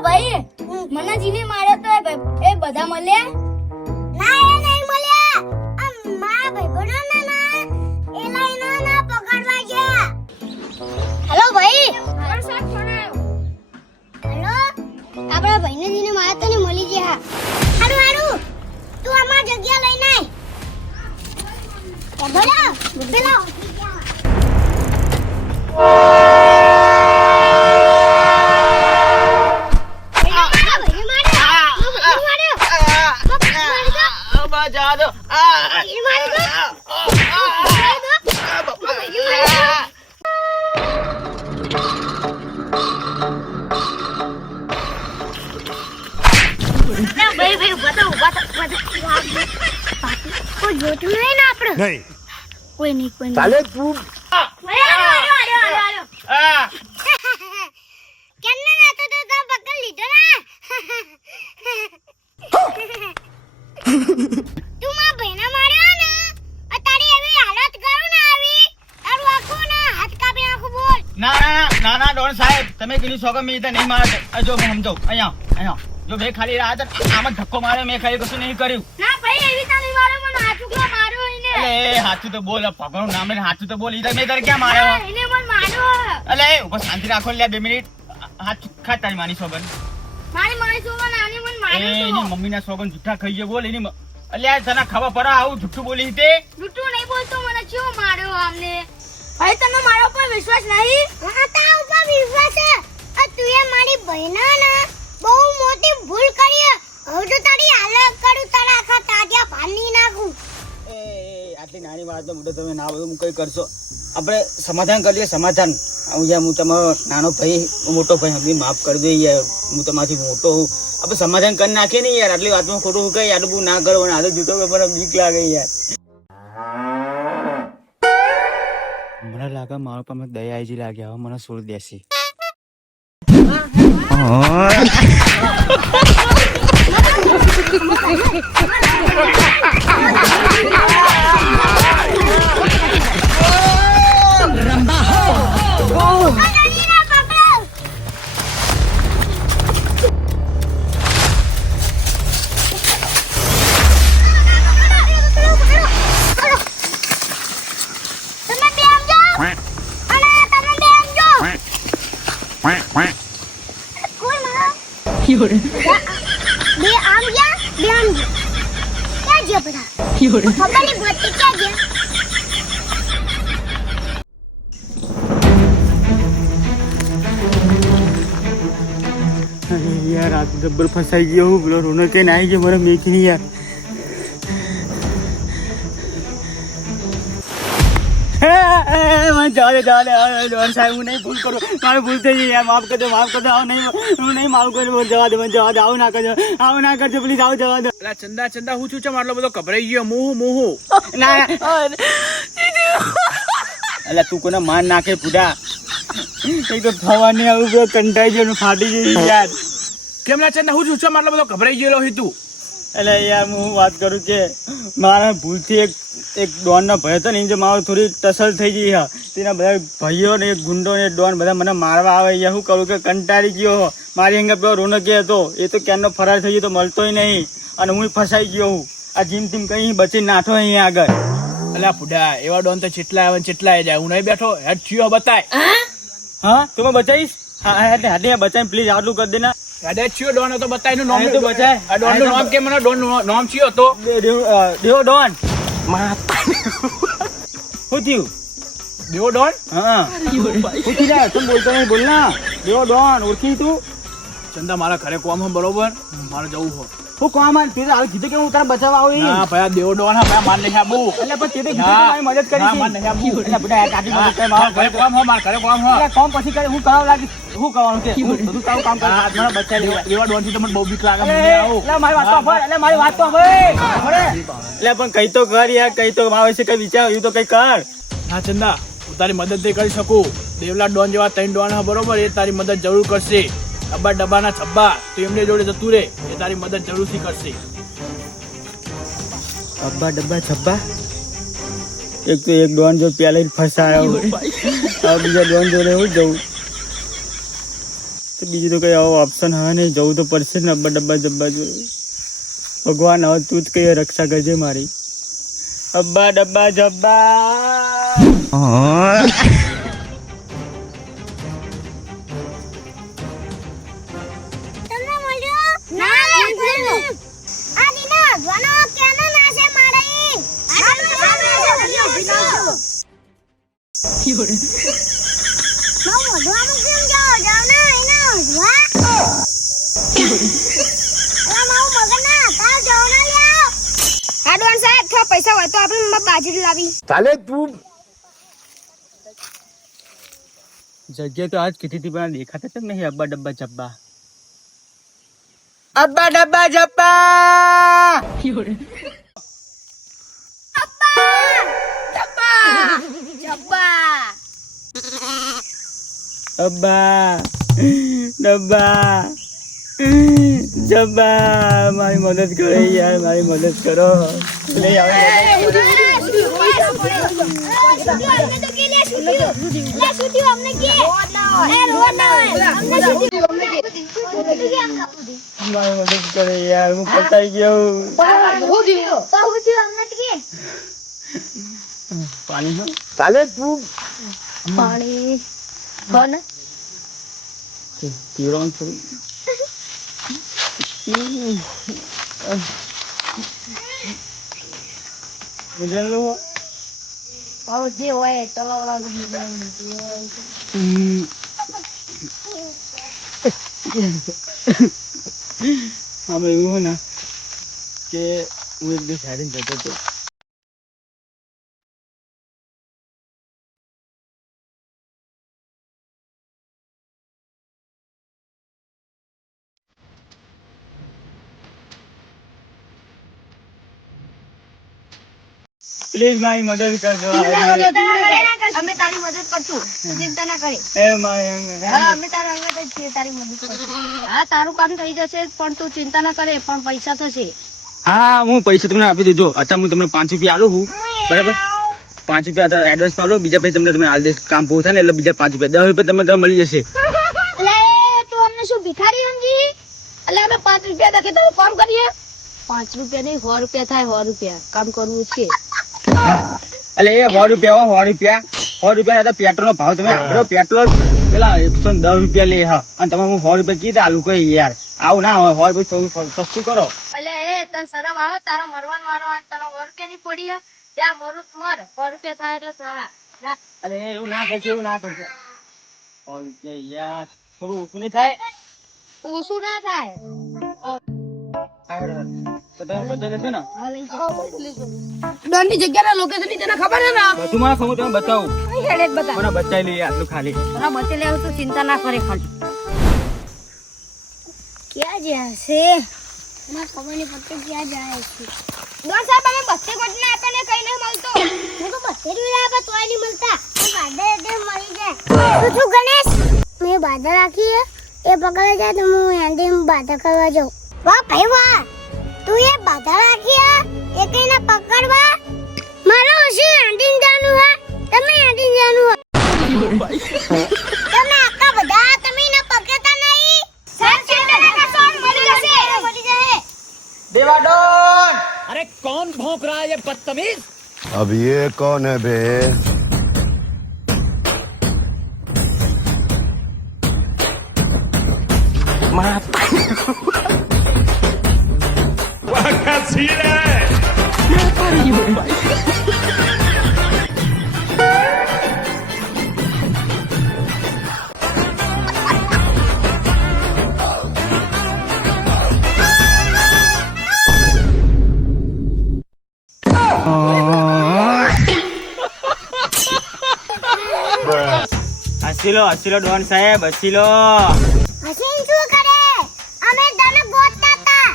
ભાઈ મનાજીને માર્યો તો એ બધા મળ્યા ના એ નહીં મળ્યા આ મારા ભાઈબંધો ના એ લાઈનો ના પકડવા ગયા હેલો ભાઈ મારો સાથ ફોન આવ્યો હેલો આપણા ભાઈને જીને માર્યા તો ને મળી ગયા હારું હારું તું અમાર જગ્યા લઈને આય બોલો પેલો કોઈ જોતું નહીં ને આપણે નહીં કોઈ નહીં ચાલે તું કેમ ના તો તો પકડ લીધો ના તું માં ભાઈને માર્યો ને તારી એવી હાલત કરું ને આવી તારું આખું ના હાથ કાપી નાખું બોલ ના ડોન સાહેબ તમે કીધું સોગમ મેં નહીં મારે જો હું સમજાવું અહીંયા જો મેં ખાલી રાત આમાં ધક્કો માર્યો મેં ખાલી કશું નહીં કર્યું ના ભાઈ એવી તારી માર્યો મને હાથું ક્યાં માર્યો એને અલે હાથું તો બોલ ભગવાનનું નામ લઈને હાથું તો બોલ ઈ મેં તારે ક્યાં માર્યો એને મને માર્યો અલે ઉપર શાંતિ રાખો લે 2 મિનિટ હાથ ખાત તારી માની સોગન મારી સોગન આને મને માર્યો એની મમ્મીના સોગન જુઠ્ઠા ખાઈ ગયો બોલ એની અલ્યા તને ખબર પડે આવું જુઠ્ઠું બોલી તે જૂઠું નહીં બોલતો મને કેવો માર્યો આમને ભાઈ તને મારા ઉપર વિશ્વાસ નહીં હા તારા ઉપર વિશ્વાસ છે તું એ મારી બહેના ના બહુ મોટી ભૂલ કરી હવે તો તારી હાલત કરું તારા આખા તાજિયા ભાની નાખું આટલી નાની વાતનો મુદ્દો તમે ના બધું કઈ કરશો આપણે સમાધાન કરીએ સમાધાન હું તમારો નાનો ભાઈ મોટો ભાઈ અમને માફ કરી દે યાર હું તમારાથી મોટો હું આપણે સમાધાન કરી નાખીએ ને યાર આટલી વાતમાં ખોટું હું કઈ આટલું ના કરો અને આટલું જૂતો મને બીક લાગે યાર મને લાગે મારા પર દયા આવી લાગે હવે મને છોડી દેશે બે આમ ગયા ક્યાં ગયા બધા ખબર નહીં ગોતી ક્યાં ગયા यार आज जबर फंसाई गया हूँ बोलो रोने के नहीं कि मेरा मेक नहीं यार जाने जवान साहब હું નહીં ભૂલ કરું મારે ભૂલ થઈ ગઈ યાર માફ કરજો આવ નહીં હું નહીં માફ કરું જવા દે આવું ના કરજો પ્લીઝ આવ જવા દે અલા ચંદા હું છું આટલો બધો ગભરાઈ ગયો મોહું ના અલા તું કોને માર નાખે પૂડા કઈ તો થવાની આવું કંટાઈ ગયો ફાટી ગઈ યાર કેમ લા ચંદા હું છું આટલો બધો ગભરાઈ ગયેલો હી તું એટલે યાર હું વાત કરું કે મારા ભૂલથી એક ડોનનો ભય હતો ને જે મારો થોડી ટસલ થઈ ગઈ હા તેના બધા ભાઈઓ ને ગુંડો ને ડોન બધા મને મારવા આવે યાર શું કરું કે કંટાળી ગયો મારી અંગે પેલો રોનક હતો એ તો ક્યારનો ફરાર થઈ ગયો તો મળતોય નહીં અને હું ફસાઈ ગયો હું આ જીમ ટીમ કઈ બચી નાઠો અહીંયા આગળ અલા ફુડા એવા ડોન તો ચેટલા આવે ચેટલા જાય હું નહીં બેઠો હેડ ચિયો બતાય હા તું મને બચાવીશ હા હાડે બચાવી પ્લીઝ આટલું કરી દેના હેડ ચિયો ડોન હતો બતાય નું નામ તો બચાય આ ડોન નું નામ કે મને ડોન નામ ચિયો હતો દેવો ડોન શું થયું દેવો ડોન હા પૂછી જા તું બોલતો નહીં બોલ ના દેવો ડોન ઓળખી તું ચંદા મારા ઘરે કોમ હે બરોબર મારે જવું હો હું કોમ આલ તે હાલ કીધું કે હું તારા બચાવવા આવું ના ભાઈ દેવો ડોન હા ભાઈ માર નહીં આબુ એટલે પણ તે કીધું મારી મદદ કરી હા માર નહીં આબુ એટલે બધા કાટી મદદ કરે મારા ઘરે કોમ હો મારા ઘરે કોમ હો એટલે કોમ પછી કરે હું કરાવ લાગી હું કરવાનું કે બધું તારું કામ કર મને બચાવી લેવા એવા ડોન થી તો મને બહુ બીક લાગે મને આવું એટલે મારી વાત તો સાંભળ એટલે મારી વાત તો સાંભળ એટલે પણ કઈ તો કર યાર કઈ તો આવે છે કઈ વિચાર એવું તો કઈ કર હા ચંદા હું તારી મદદ નહીં કરી શકું દેવલા ડોન જેવા 3 ડોન હા બરોબર એ તારી મદદ જરૂર કરશે ડબ્બાના છબ્બા તું એમને જોડે જતું રે એ તારી મદદ જરૂરથી કરશે ડબ્બા છબ્બા એક તો એક ડોન જો પેલા ફસાયો હવે બીજા ડોન જોડે હું જવું તો બીજું તો કઈ આવો ઓપ્શન હવે નહીં, જવું તો પડશે ને અબ્બા ડબ્બા જબ્બા જોડે. ભગવાન હવે તું જ કઈ રક્ષા કરજે મારી. અબ્બા ડબ્બા જબ્બા. તમને મળ્યો ના મળ્યો. આ દીના વનો કેનો નાશે મારી. આ મોઢવાનું કેમ જાઓ જાઓ ના એના વાહ. અલા મારું મગન ના તાર જાઓ ના લ્યાઓ. આડવાન સાહેબ થોડા પૈસા હોય તો આપણે બાજરી લાવી. ચાલે તું જગ્યા તો આજ કીધી હતી પણ દેખાતા જ નહીં. અબ્બા ડબ્બા જબ્બા. અબ્બા ડબ્બા જબ્બા. જબ્બા અબ્બા ડબ્બા જબ્બા. મારી મદદ કરો યાર, મારી મદદ કરો. લઈ આવો. મારી મદદ કરો યાર, હું ફસાઈ ગયો. પાણી ચાલે તું પાણી કોણ પીવડાવું છું. બીજાનું જે હોય ચલો હવે એવું હોય ને કે હું એક દિવસ હારીને જતો હતો. પ્લીઝ મારી મદદ કરજો. અમે તારી મદદ કરશું, ચિંતા ના કરી. અમે તારા અંગત જ છીએ, તારી મદદ કરશું. હા તારું કામ થઈ જશે પણ તું ચિંતા ના કરે, પણ પૈસા થશે. હા હું પૈસા તમને આપી દેજો. અત્યારે હું તમને 5 રૂપિયા આલું છું, બરાબર? 5 રૂપિયા એડવાન્સ પાડો, બીજા પૈસા તમને હાલ દઈશ. કામ પૂરું થાય ને એટલે બીજા 5 રૂપિયા 10 રૂપિયા તમને મળી જશે. એટલે તું અમને શું ભિખારી સમજી? એટલે અમે 5 રૂપિયા દકે તો કામ કરીએ. 5 રૂપિયા નહીં 100 રૂપિયા થાય. 100 રૂપિયા કામ કરવું છે. એટલે એ 100 રૂપિયા 100 રૂપિયા 100 રૂપિયા પેટ્રોલ નો ભાવ તમે આપડો. પેટ્રોલ પેલા 110 રૂપિયા લે હા, અને તમે હું 100 રૂપિયા કીધા આલુ કઈ યાર. આવું ના હોય. 100 રૂપિયા સસ્તું કરો. એટલે એ તને શરમ આવે? તારો મરવાનો વારો આવે, તને 100 રૂપિયા ની પડી હે? ત્યાં મરું તો મર. 100 રૂપિયા થાય એટલે સારા. અરે એવું ના કરશે, એવું ના કરશે. 100 રૂપિયા યાર થોડું ઓછું નહીં થાય? ઓછું ના થાય. તો તમે બતાવી દેશો ને? દોડની જગ્યાના લોકેશન ની તને ખબર છે ને? બધું મને ખબર, તમે બતાવું. હેડે જ બતા. મને બતાવી લઈએ આટલું ખાલી. તને બચી લેવું તું ચિંતા ના કરે ખાલી. ક્યાં જાય છે મને ખબર નહીં પડતી ક્યાં જાય છે. દોડ સાહેબ અમે બસ્તે કોટને આપણને કઈ નહીં મળતો. મેં તો 32 રૂપિયા તોય નહીં મળતા. બાદર મળી જાય. શું ગણેશ મેં બાદર રાખી હે, એ પકડે જાય તો હું એન્ડી બાધા કરવા જાઉં. વાહ ભાઈ વાહ, તું એ બાધા રાખી હે એ કઈને પકડવા? મારો હશે એન્ડી જાનું હે, તમે એન્ડી જાનું હે. તમે આખા બધા તમે ન પકડતા નહીં. સાહેબ ચિંતા ના કરશો, મળી જશે. મળી જાય. દેવાડોન અરે કોણ ભોંક રહા है ये बदतमीज? अब ये कौन है बे? હસીલો ડોન સાહેબ, હસીલો. હસીન શું કરે? અમે તને ગોતતા હતા.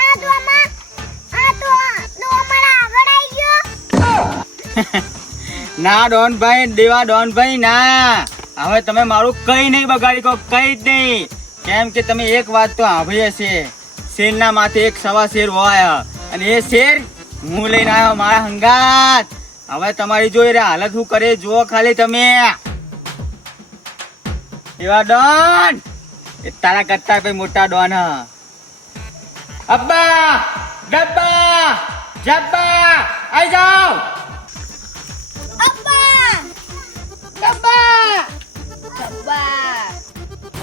આ તો અમારા આગળ આવી ગયો. ના ડોન ભાઈ, દેવા ડોન ભાઈ ના. હવે તમે મારું કઈ નહીં બગાડી કો, કઈ જ નહીં. કેમ કે તમે એક વાત તો સાંભળી હશે, શેરના માથે એક સવા શેર હોય, અને એ શેર હું લઈને આવ્યો મારા હંગાત. હવે તમારી જોઈ રે હાલત શું કરે જુઓ ખાલી તમે. એવા ડોન એ તારા કરતા કોઈ મોટા ડોન હ. અબ્બા ડબ્બા જબ્બા આઈ જાઓ. અબ્બા ડબ્બા ડબ્બા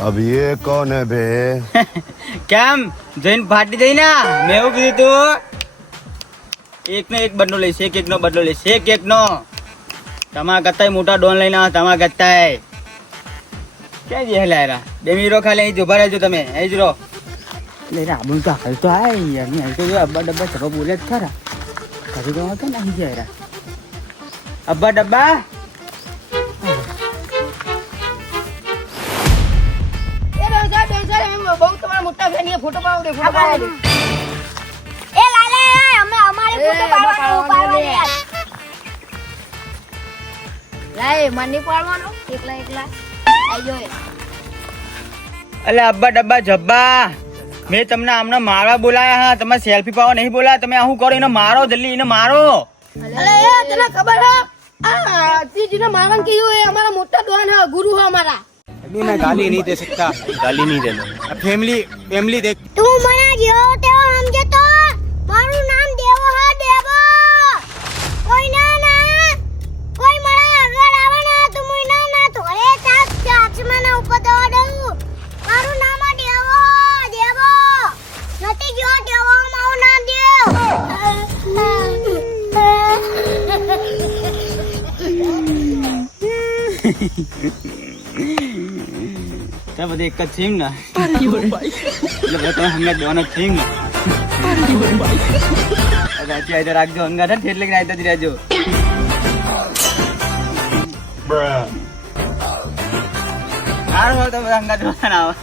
अब ये कौन है बे? કેમ જઈને ફાટી દઈ ને મેં એવું કીધું તું. એક ને એક બદલો લઈશ, એક નો બદલો લઈશ, એક નો. તમારા કરતા મોટા ડોન લઈને આવો, તમારા કરતા ક્યાં જે હેલા 2 મીરો ખાલી અહીં જ ઉભા રહેજો તમે, અહીં જ રહો. એટલે રાબુ તો હાલ તો આય યાર, ને હાલ તો જો અબ્બા ડબ્બા ચરો બોલે જ ખરા. ઘરે તો હતો ને અહીં જાય અબ્બા ડબ્બા. બહુ તમારા મોટા ફેન ફોટો પાડો દે, ફોટો પાડો દે. એ લાલે અમે અમારે ફોટો પાડવાનો યાર. લાય મને પાડવાનો એકલા એકલા આઈ જો. અલે અબ્બા ડબ્બા જબ્બા, મેં તમને આમને મારવા બોલાયા હા, તમે સેલ્ફી પાવા નહીં બોલાયા. તમે આવું કરો, એને મારો જલ્દી, એને મારો. અલે એ તને ખબર હે આ તીજીને મારવાનું કીધું એ અમારા મોટા ડોન હે, ગુરુ હે અમારા. मैं गाली नहीं दे सकता, गाली नहीं देना. फैमिली देख. તું મને જેવો તેવો સમજે તો મારું નામ દેવો હે, દેવો. કોઈ ના કોઈ મારા આગળ આવે ના તો મુઈ ના તો એ ચાચમાં ના ઉપર દવા દઉં. મારું નામ દેવો દેવો નથી જેવો તેવો મારું નામ દેવ. તે બધે એક જ છે એમ ને. એટલે બધા તમે હંગાત દેવાના છે એમ ને. રાજી આઈ તો રાખજો, હંગાત હે એટલે કે આઈ તો જ રહેજો. સારું તમે હંગાત દેવાના આવો.